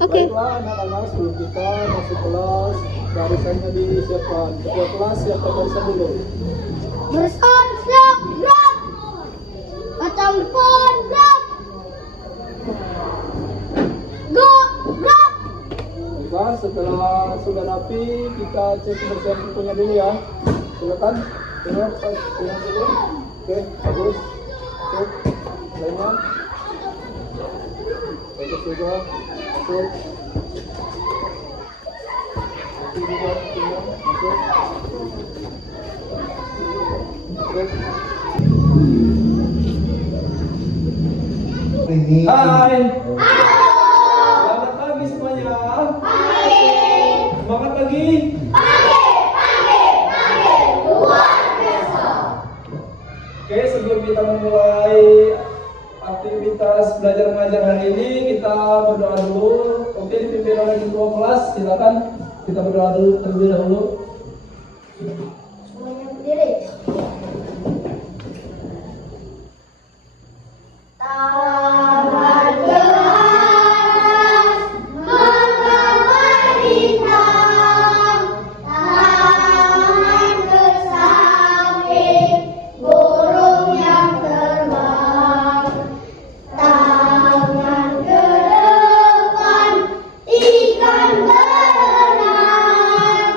Oke. Baiklah anak-anak, sebelum kita masuk kelas, barisannya disiapkan. Ketua kelas siapkan barisan dulu. Barisan siap, gerak. Kacang depan, gerak. Go, gerak. Baiklah, setelah sudah rapi, kita cek kebersihan kukunya dulu ya. Silakan. Silakan dulu. Oke, bagus. Masuk. Lainnya. Bagus juga. Masuk. Masuk juga. Masuk. Masuk. Hai. Selamat pagi semuanya. Semangat pagi. Oke, sebelum kita memulai aktivitas belajar mengajar hari ini, kita berdoa dulu. Oke, dipimpin oleh ketua kelas, silakan kita berdoa dulu terlebih dahulu. Semuanya berdiri. Tangan ke atas, menggambar bintang. Tangan ke samping, burung yang terbang. Tangan ke depan, ikan berenang.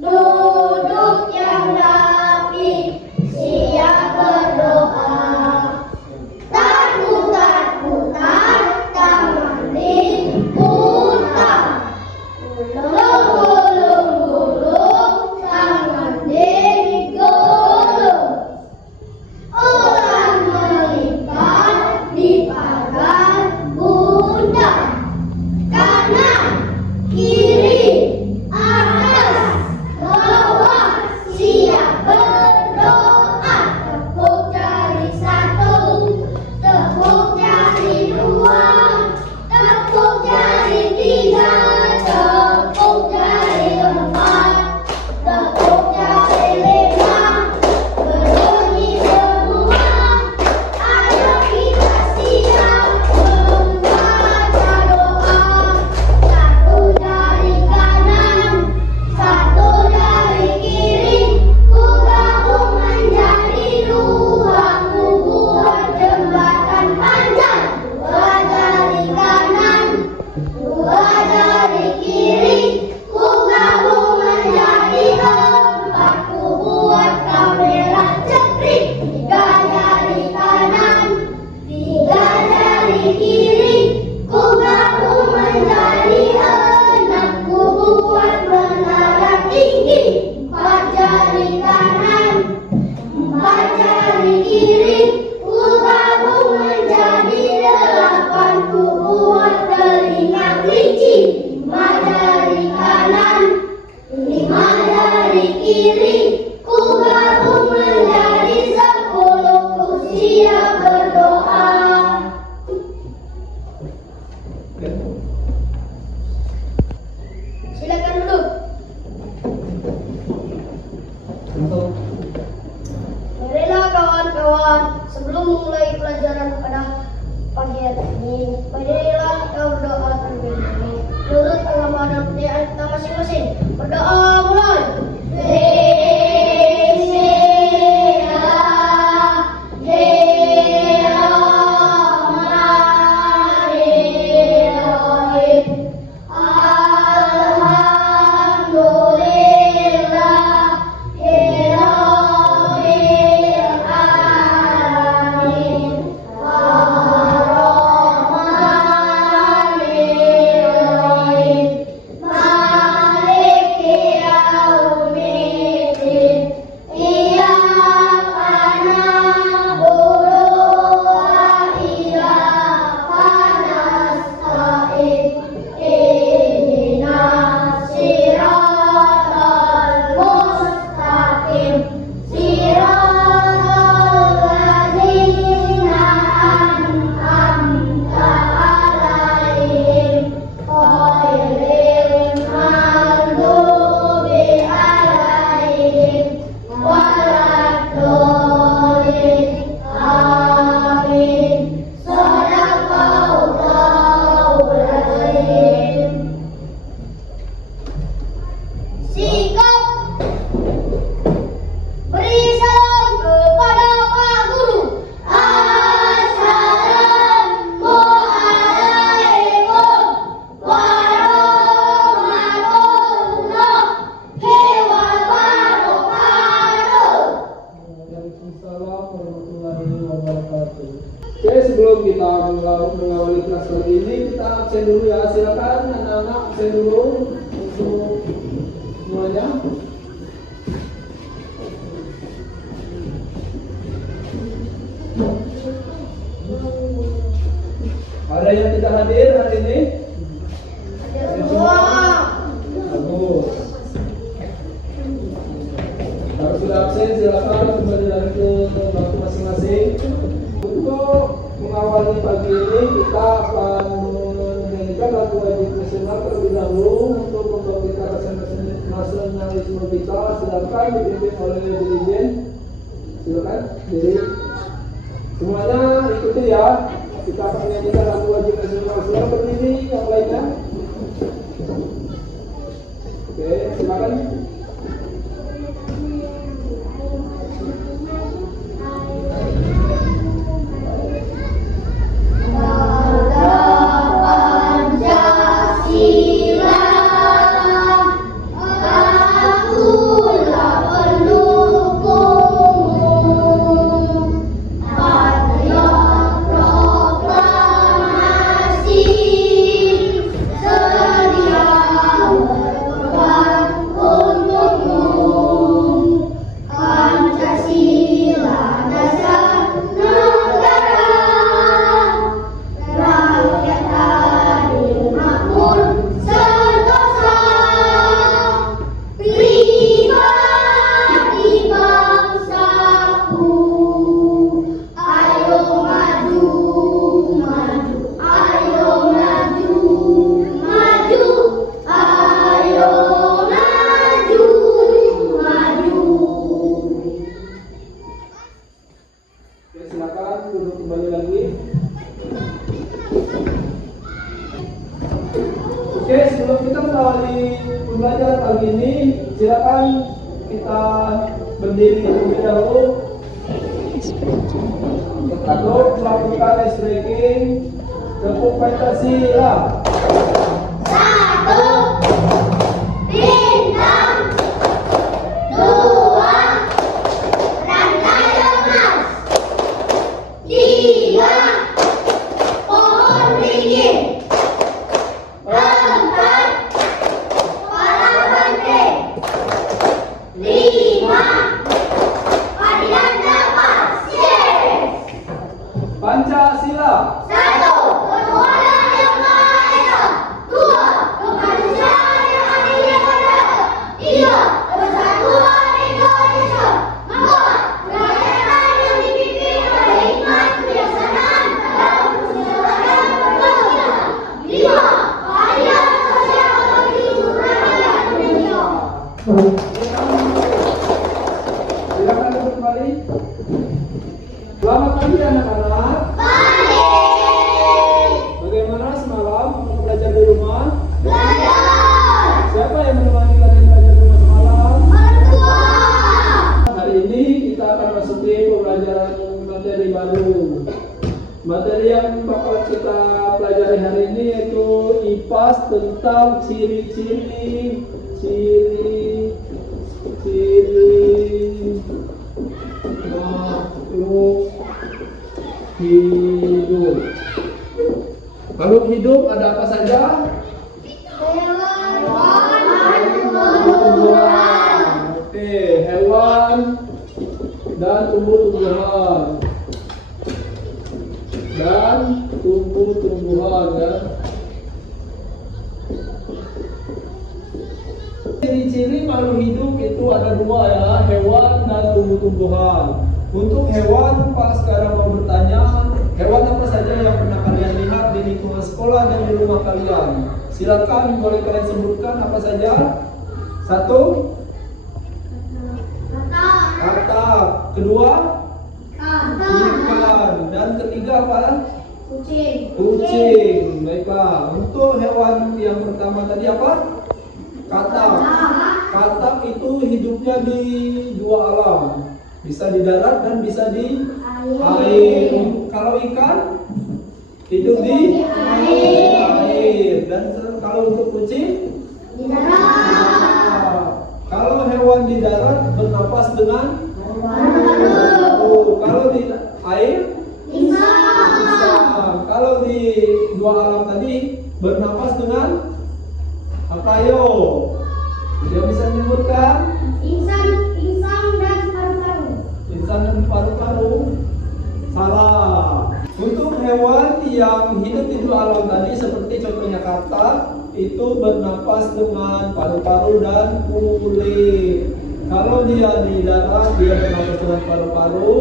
Duduk yang rapi, siap berdoa. Putar-putar, tangan diputar. Gulung-gulung, tangan digulung. Orang melingkar di pagar bundar. Kanan, kiri, atas, bawah, siap berdoa. Tepuk jari satu, tepuk jari dua, tepuk jari tiga, tepuk jari empat, tepuk jari lima, berbunyi semua. Ayo kita siap membaca doa. Satu jari kanan, satu jari kiri, ku gabung menjadi dua, ku buat jembatan panjang. Dua jari kanan, dua jari kiri, ku gabung menjadi empat, ku buat kamera ceprik. Tiga jari kanan, tiga jari kiri, ku gabung menjadi enam, ku buat menara tinggi. Empat jari kanan, empat jari kiri, ku gabung menjadi delapan, ku buat telinga kelinci. Lima jari kanan, lima jari kiri, ku gabung menjadi 10, ku siap berdoa. Silakan duduk. Masuk. Marilah kawan-kawan, sebelum memulai pelajaran pada pagi hari ini, marilah kita berdoa terlebih dahulu. Menurut agama dan percayaan kita masing-masing. Berdoa mulai. absen dulu ya. Silakan anak-anak absen dulu untuk semuanya. Ada yang tidak hadir hari ini? Semua. Bagus. Kalau sudah absen, silakan kembali lagi ke waktu masing-masing. Untuk mengawali pagi ini, kita akan menyanyikan lagu wajib nasional terlebih dahulu untuk membangkitkan nasionalisme kita. Silakan dipimpin oleh dirijen. Silakan diri. Semuanya ikuti ya. Kita akan menyanyikan lagu wajib nasional. Silakan berdiri yang lainnya. Oke, silakan. Oke, sebelum kita mengawali pembelajaran pagi ini, silakan kita berdiri terlebih dahulu untuk melakukan stretching. Tepuk Pancasila. Satu, bintang. Dua, rantai emas. Tiga, pohon beringin. Empat, kepala banteng. Lima, padian napas. Yes. Pancasila. Satu, ketuhanan yang Maha Esa. Dua, kemanusiaan yang adil dan beradab. Tiga, persatuan Indonesia. Empat, kerajaan yang dipimpin oleh hikmat kebijaksanaan dalam perseorangan berbangsa. Lima, keadilan sosial bagi seluruh rakyat Indonesia. Silakan duduk kembali. Selamat pagi anak-anak. Bagaimana semalam belajar di rumah? Belajar. Siapa yang menemani kalian belajar di rumah semalam? Orang tua. Hari ini kita akan masuki pembelajaran materi baru. Materi yang bakal kita pelajari hari ini yaitu IPAS tentang ciri-ciri makhluk hidup. Makhluk hidup ada apa saja? Tumbuhan. Oke, hewan dan tumbuh-tumbuhan. Dan tumbuh-tumbuhan ya. Ciri-ciri makhluk hidup itu ada dua ya, hewan dan tumbuh-tumbuhan. Untuk hewan, Pak sekarang mau bertanya, hewan apa saja yang pernah kalian lihat di lingkungan sekolah dan di rumah kalian? Silakan, boleh kalian sebutkan apa saja? Satu, katak. Kedua, ikan. Dan ketiga apa? Kucing. Baiklah. Untuk hewan yang pertama tadi apa? Katak. Katak itu hidupnya di dua alam. Bisa di darat dan bisa di air. Kalau ikan hidup di air. Dan kalau untuk kucing Di darat. kalau hewan di darat bernapas dengan kalau di air Bisa. bisa. Kalau di dua alam tadi bernapas dengan apa ayo? Dia bisa menyebutkan Insan dan paru-paru. insan dan paru-paru. Salah. Untuk hewan yang hidup di dua alam tadi seperti contohnya katak itu bernapas dengan paru-paru dan kulit. Kalau dia di darat dia bernapas dengan paru-paru,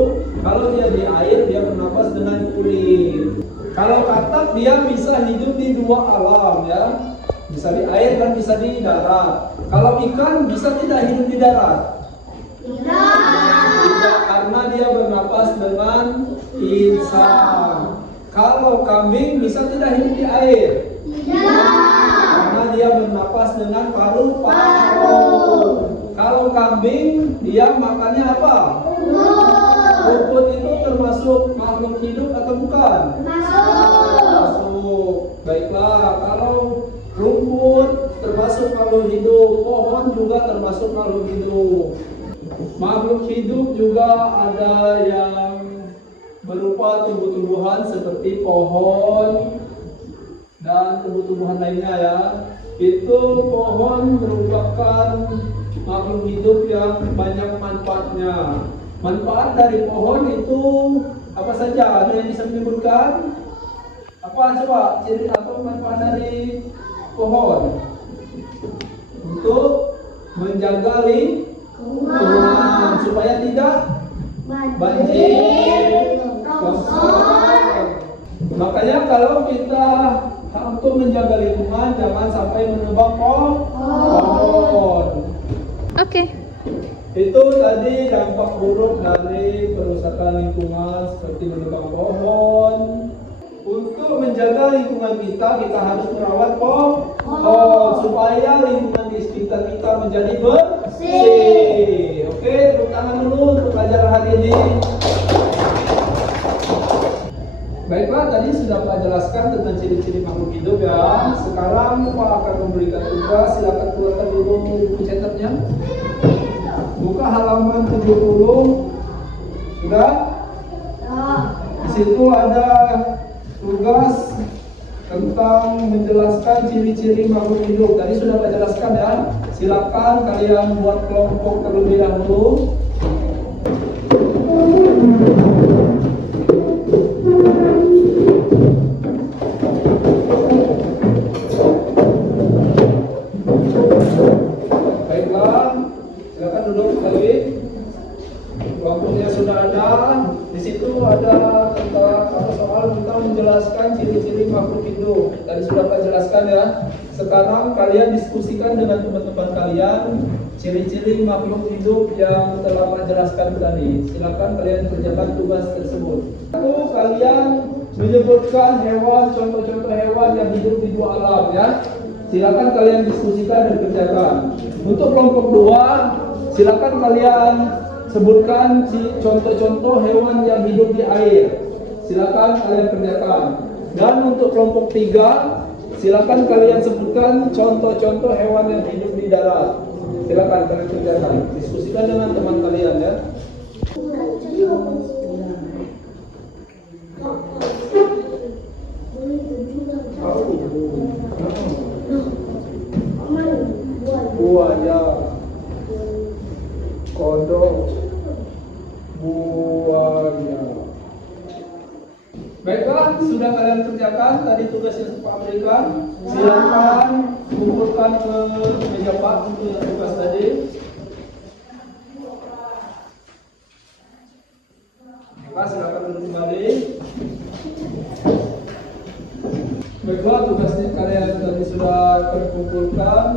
kalau dia di air dia bernapas dengan kulit. Kalau katak dia bisa hidup di dua alam ya. Bisa di air dan bisa di darat. Kalau ikan bisa tidak hidup di darat? Tidak, karena dia bernapas dengan insan. Kalau kambing bisa tidak hidup di air? Karena dia bernapas dengan paru-paru. Kalau kambing dia makannya apa? Rumput itu termasuk makhluk hidup atau bukan? Masuk. Baiklah, kalau rumput termasuk makhluk hidup, pohon juga termasuk makhluk hidup. Makhluk hidup juga ada yang berupa tumbuh-tumbuhan seperti pohon dan tumbuh-tumbuhan lainnya ya. Itu pohon merupakan makhluk hidup yang banyak manfaatnya. Manfaat dari pohon itu apa saja? Ada yang bisa menyebutkan? Apa coba ciri atau manfaat dari pohon? Untuk menjaga lingkungan supaya tidak banjir, longsor. Makanya kalau kita untuk menjaga lingkungan jangan sampai menebang pohon. Oke. Itu tadi dampak buruk dari perusakan lingkungan seperti menebang pohon. Untuk menjaga lingkungan kita harus merawat pohon supaya lingkungan di sekitar kita menjadi bersih. Oke, tepuk tangan dulu untuk pelajaran hari ini. Baiklah, tadi sudah Pak jelaskan tentang ciri-ciri makhluk hidup ya. Sekarang Pak akan memberikan tugas, silakan keluarkan dulu buku cetaknya. Buka halaman 70. Sudah? Di situ ada tugas tentang menjelaskan ciri-ciri makhluk hidup. Tadi sudah Pak jelaskan ya. Silakan kalian buat kelompok terlebih dahulu. Baiklah, silakan duduk kembali. Kelompoknya sudah ada. Di situ ada soal tentang menjelaskan ciri-ciri makhluk hidup. Tadi sudah Pak jelaskan ya. Sekarang kalian diskusikan dengan teman-teman kalian ciri-ciri makhluk hidup yang telah Pak jelaskan tadi. Silakan kalian kerjakan tugas tersebut. Kalian menyebutkan hewan, contoh-contoh hewan yang hidup di dua alam ya. Silakan kalian diskusikan dan kerjakan. Untuk kelompok 2, silakan kalian sebutkan contoh-contoh hewan yang hidup di air. Silakan kalian kerjakan. Dan untuk kelompok 3, silakan kalian sebutkan contoh-contoh hewan yang hidup di darat. Silakan kalian kerjakan. Diskusikan dengan teman kalian ya. Buaya, kodok, buaya. Baiklah, sudah kalian kerjakan tadi tugas yang Pak berikan. Silakan kumpulkan ke meja Pak untuk tugas tadi. Maka silakan duduk kembali. Baiklah, tugasnya kalian tadi sudah terkumpulkan.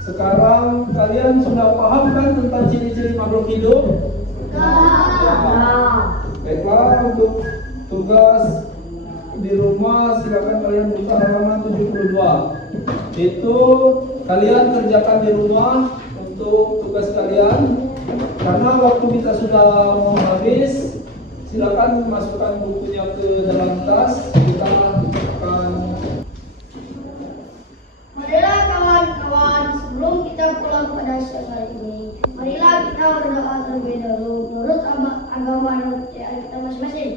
Sekarang kalian sudah paham kan tentang ciri-ciri makhluk hidup? Baiklah, untuk tugas di rumah silakan kalian buka halaman 72. Itu kalian kerjakan di rumah untuk tugas kalian. Karena waktu kita sudah mau habis, silakan masukkan bukunya ke dalam tas. Kita akan Marilah kawan-kawan, sebelum kita pulang pada siang hari ini, marilah kita berdoa terlebih dahulu menurut agama dan kepercayaan kita masing-masing.